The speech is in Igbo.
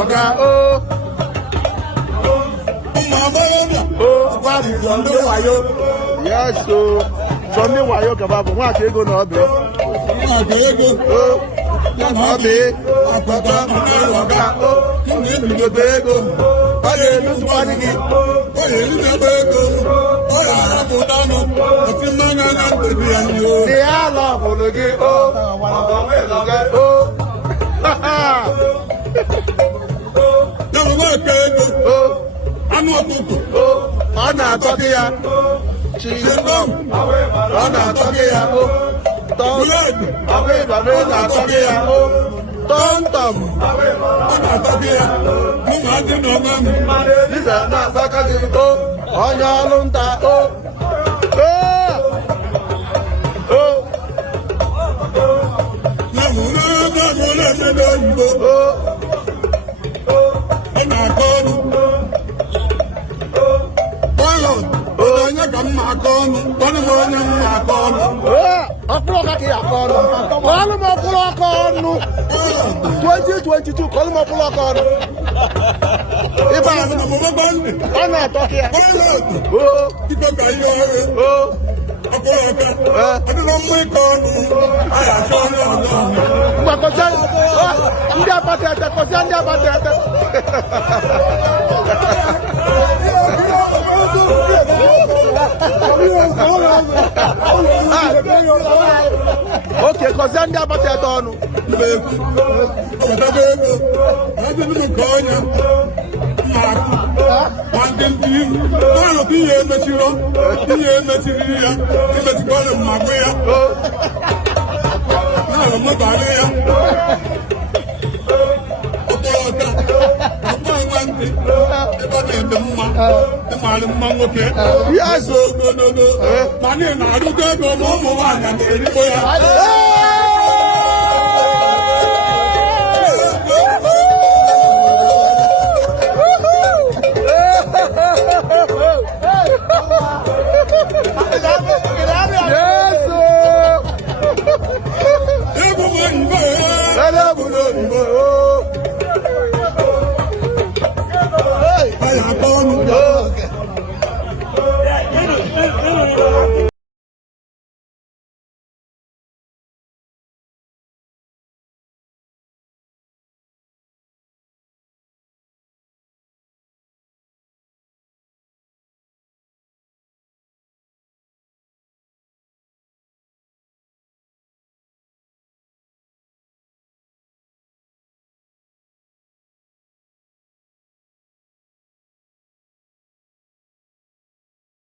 ọ̀gá ó. Ó wá Sunday wayo. Yes o. Sunday wayo kaba bụ nwa aka ego na ọbịa. Ó. Ọbịa. Ọgbọgbọ ọ̀gá ó. Igodo ego. Ọ ga-elusikwa gị. Ọ ga-elusikwa ego. Ọ ga-arapụta nụ. Ọtị mmanya na mkpebi ya ndị o. Dị ya ala ọbụlụ gị o. O. Anụ ọkụkọ ọ na-atọ gị ya ọ na-atọ gị ya ọbịbọbị na-atọ gị ya tọmtọm ọ na-atọ gị ya mụma dị n'ọma m diza na-atọka gị onye ọrụ nta na mụrụ ebe ọ bụla emebe oyibo ọ na-akọ ọrụ onye ka mma aka ọnụ ọnụ m onye mma aka ọnụ ọkpụrụ ọka ka ya aka ọnụ kọlụ m ọkpụrụ ọka ọnụ 2022 kọlụ m ọkpụrụ ọka ọnụ ịba ọ na-atọ ka ya ibe ka ihe ọrụ ọkpụrụ ọka ọdịna mma ịka ọnụ anyị achọ ọnụ ọzọ mgbakọcha ndị abata ete kọsịa ndị abata ete oke kọsịa ndị abata ete ọnụ ihe emechiri ya imechikọrọ mmagbe ya na mmadụ arị ya ebe ọ na-eme mma ịmarị mma nwoke ya so ogologo ma na ị na-arụgo ego ma ụmụ nwaanyị na-erikọ ya